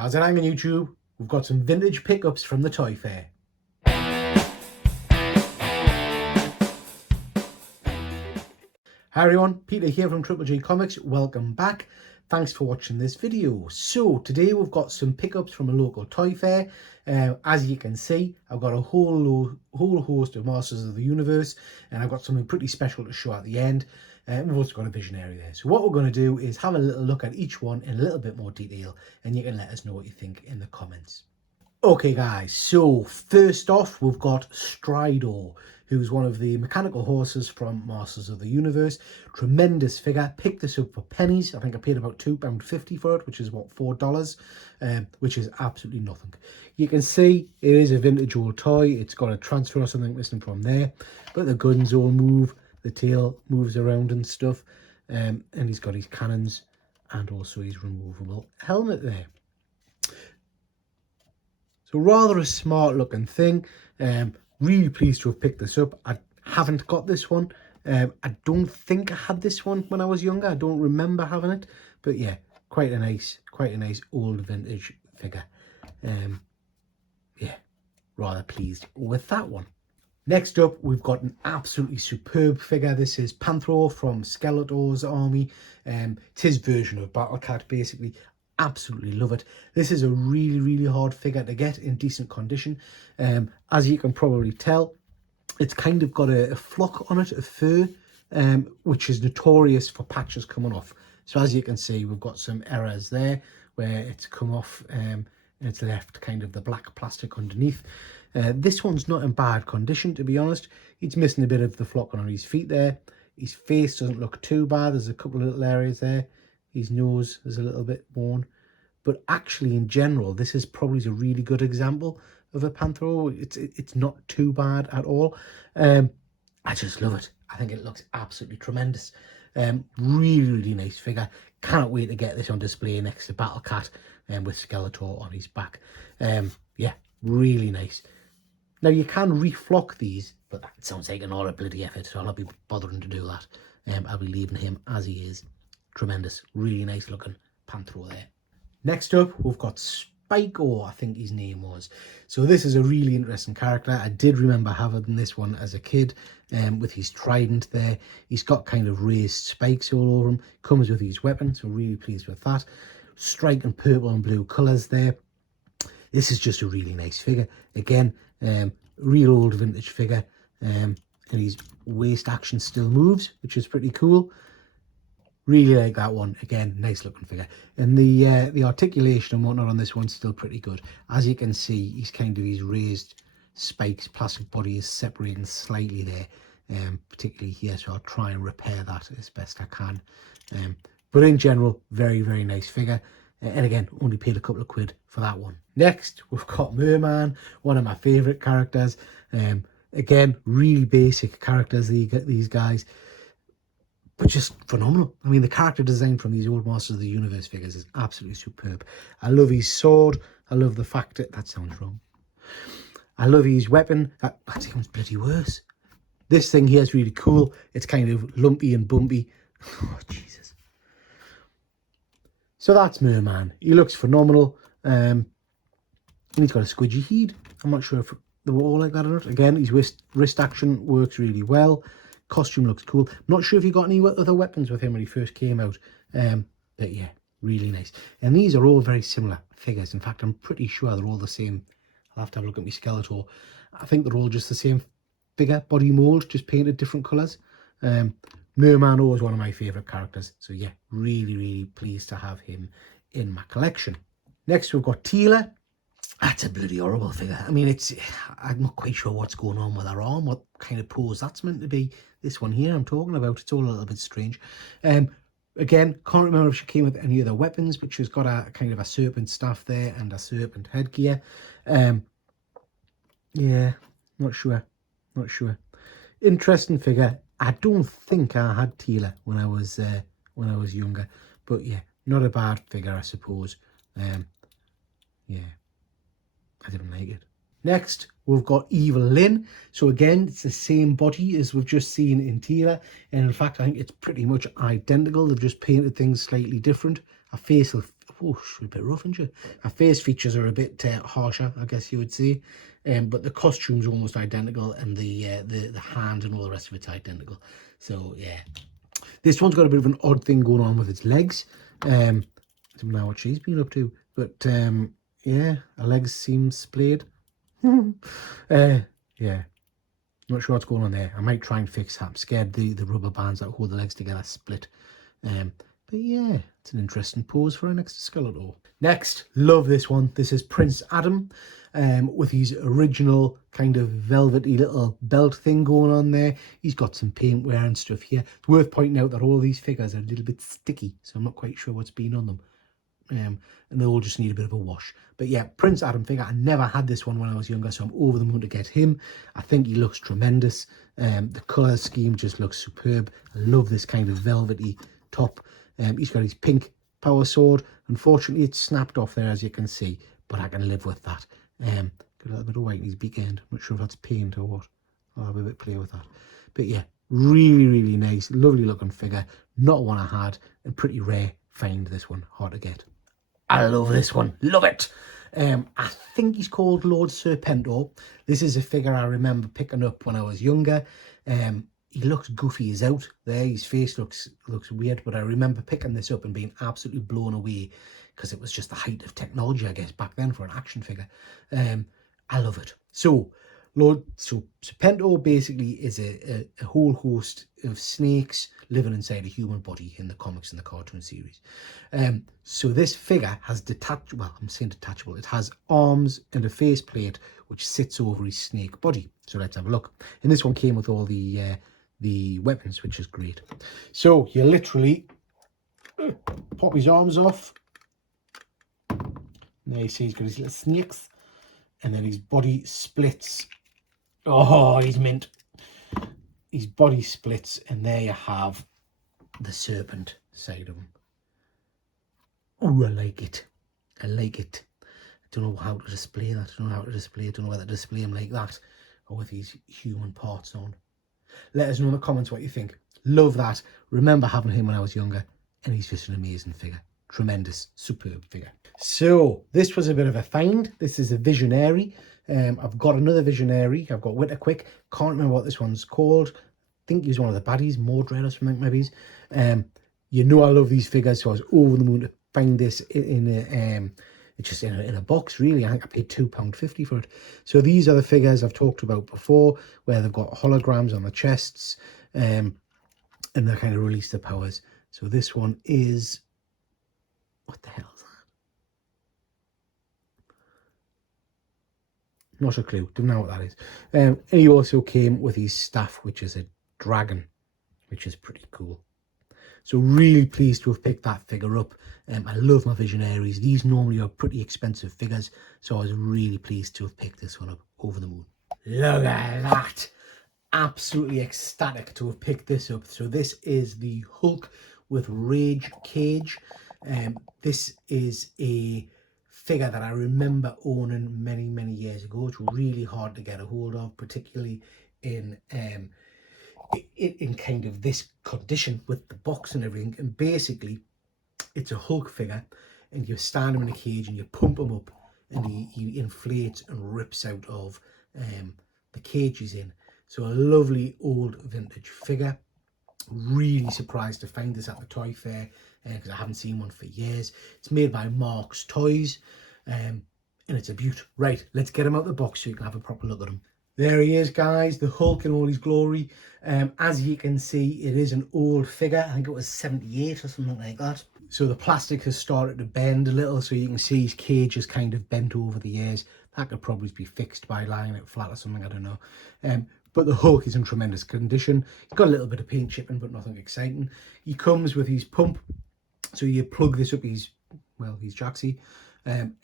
How's it hanging, YouTube? We've got some vintage pickups from the toy fair. Hi everyone, Peter here from Triple J Comics. Welcome back. Thanks for watching this video. So today we've got some pickups from a local toy fair. As you can see, I've got a whole host of Masters of the Universe, and I've got something pretty special to show at the end. We've also got a visionary there. So what we're going to do is have a little look at each one in a little bit more detail, and you can let us know what you think in the comments. Okay guys, so first off we've got Stridor, who's one of the mechanical horses from Masters of the Universe. Tremendous figure. Picked this up for pennies. I think I paid about £2.50 for it, which is what, $4, which is absolutely nothing. You can see it is a vintage old toy. It's got a transfer or something missing from there, but the guns all move, the tail moves around and stuff, and he's got his cannons and also his removable helmet there. So rather a smart looking thing. Really pleased to have picked this up. I haven't got this one. I don't think I had this one when I was younger. I don't remember having it, but yeah, quite a nice old vintage figure. Yeah, rather pleased with that one. Next up, we've got an absolutely superb figure. This is Panthera from Skeletal's army. It's his version of Battle Cat, basically. Absolutely love it. This is a really hard figure to get in decent condition. As you can probably tell, it's kind of got a flock on it of fur, which is notorious for patches coming off. So as you can see, we've got some errors there where it's come off and it's left kind of the black plastic underneath. This one's not in bad condition, to be honest. It's missing a bit of the flock on his feet there. His face doesn't look too bad. There's a couple of little areas there. His nose is a little bit worn, but actually in general this is probably a really good example of a Panthera. It's not too bad at all. I just love it. I think it looks absolutely tremendous. Really nice figure. Cannot wait to get this on display next to Battle Cat with Skeletal on his back. Yeah, really nice. Now you can reflock these, but that sounds like an horrible bloody effort, so I'll not be bothering to do that. I'll be leaving him as he is. Tremendous, really nice looking Panthera there. Next up, we've got Spiko, I think his name was. So this is a really interesting character. I did remember having this one as a kid, with his trident there. He's got kind of raised spikes all over him. Comes with his weapon, so really pleased with that. Striking purple and blue colours there. This is just a really nice figure. Again, real old vintage figure, and his waist action still moves, which is pretty cool. Really like that one. Again, nice looking figure. And the articulation and whatnot on this one's still pretty good. As you can see, he's kind of his raised spikes, plastic body is separating slightly there, particularly here, so I'll try and repair that as best I can. But in general, very nice figure. And again, only paid a couple of quid for that one. Next, we've got Merman, one of my favourite characters. Again, really basic characters, these guys, but just phenomenal. I mean, the character design from these old Masters of the Universe figures is absolutely superb. I love his sword. I love the fact that sounds wrong. I love his weapon. That sounds bloody worse. This thing here is really cool. It's kind of lumpy and bumpy. Oh, Jesus. So that's Merman. He looks phenomenal. And he's got a squidgy head. I'm not sure if they were all like that or not. Again, his wrist action works really well. Costume looks cool. I'm not sure if he got any other weapons with him when he first came out, but yeah, really nice. And these are all very similar figures. In fact, I'm pretty sure they're all the same. I'll have to have a look at my Skeletal. I think they're all just the same figure, body mold, just painted different colours. Merman is one of my favourite characters, so yeah, really pleased to have him in my collection. Next, we've got Teela. That's a bloody horrible figure. I mean, I'm not quite sure what's going on with her arm, what kind of pose that's meant to be. This one here I'm talking about, it's all a little bit strange. Again, can't remember if she came with any other weapons, but she's got a kind of a serpent staff there and a serpent headgear. Yeah, not sure. Interesting figure. I don't think I had Teela when I was younger, but yeah, not a bad figure, I suppose. Yeah, I didn't like it. Next, we've got Evil Lynn. So again, it's the same body as we've just seen in Teela. And in fact, I think it's pretty much identical. They've just painted things slightly different. A face whoosh, a bit rough, isn't she? Her face features are a bit harsher, I guess you would say. But the costume's almost identical, and the hand and all the rest of it's identical. So yeah, this one's got a bit of an odd thing going on with its legs. I don't know what she's been up to, but yeah, her legs seem splayed. Yeah, not sure what's going on there. I might try and fix that. I'm scared the rubber bands that hold the legs together split. But yeah, it's an interesting pose for our next Skeletal. Next, love this one. This is Prince Adam with his original kind of velvety little belt thing going on there. He's got some paintwear and stuff here. It's worth pointing out that all these figures are a little bit sticky, so I'm not quite sure what's been on them. And they all just need a bit of a wash. But yeah, Prince Adam figure. I never had this one when I was younger, so I'm over the moon to get him. I think he looks tremendous. The colour scheme just looks superb. I love this kind of velvety top. He's got his pink power sword. Unfortunately, it's snapped off there, as you can see, but I can live with that. Got a little bit of white in his beak end. I'm not sure if that's paint or what. I'll have a bit play with that. But yeah, really, really nice, lovely looking figure. Not one I had, and pretty rare find, this one. Hard to get. I love this one. Love it. I think he's called Lord Serpentor. This is a figure I remember picking up when I was younger. He looks goofy as out there. His face looks weird, but I remember picking this up and being absolutely blown away because it was just the height of technology, I guess, back then for an action figure. I love it. So Serpentor basically is a whole host of snakes living inside a human body in the comics and the cartoon series. So this figure has detachable. It has arms and a faceplate which sits over his snake body. So let's have a look. And this one came with all the weapons, which is great. So you literally pop his arms off. And there you see he's got his little snakes. And then his body splits. Oh, he's mint. His body splits, and there you have the serpent side of him. Oh, I like it. I like it. I don't know how to display that. I don't know how to display it. I don't know whether to display him like that or with these human parts on. Let us know in the comments what you think. Love that. Remember having him when I was younger, and he's just an amazing figure. Tremendous, superb figure. So this was a bit of a find. This is a Visionary. I've got another Visionary. I've got Winterquick. Can't remember what this one's called. I think he's one of the baddies, Mordred or something maybe. You know I love these figures, so I was over the moon to find this in a box, really. I think I paid £2.50 for it. So these are the figures I've talked about before, where they've got holograms on the chests, and they kind of release their powers. So this one is, what the hell is that? Not a clue. Don't know what that is. And he also came with his staff, which is a dragon, which is pretty cool. So really pleased to have picked that figure up. I love my Visionaries. These normally are pretty expensive figures, so I was really pleased to have picked this one up. Over the moon. Look at that. Absolutely ecstatic to have picked this up. So this is the Hulk with Rage Cage. This is a figure that I remember owning many, many years ago. It's really hard to get a hold of, particularly in kind of this condition with the box and everything. And basically, it's a Hulk figure, and you stand him in a cage and you pump him up, and he inflates and rips out of the cage he's in. So a lovely old vintage figure. Really surprised to find this at the toy fair because I haven't seen one for years. It's made by Mark's Toys, and it's a beaut. Right, let's get him out of the box so you can have a proper look at him. There he is, guys, the Hulk in all his glory. As you can see, it is an old figure. I think it was 78 or something like that. So the plastic has started to bend a little, so you can see his cage is kind of bent over the years. That could probably be fixed by lying it flat or something, I don't know. But the Hulk is in tremendous condition. He's got a little bit of paint chipping, but nothing exciting. He comes with his pump. So you plug this up his jacksy, and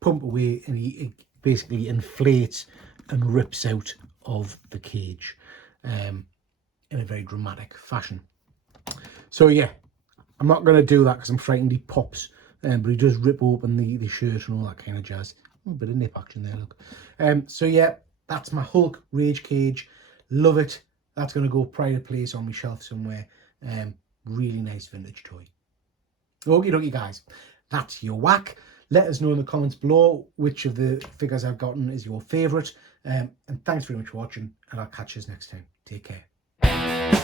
pump away, and he basically inflates and rips out of the cage in a very dramatic fashion. So yeah, I'm not going to do that because I'm frightened he pops, but he does rip open the shirt and all that kind of jazz. A bit of nip action there, look. So yeah, that's my Hulk Rage Cage. Love it. That's going to go pride of place on my shelf somewhere. Really nice vintage toy. Okie dokie, guys. That's your whack. Let us know in the comments below which of the figures I've gotten is your favourite. And thanks very much for watching, and I'll catch you next time. Take care.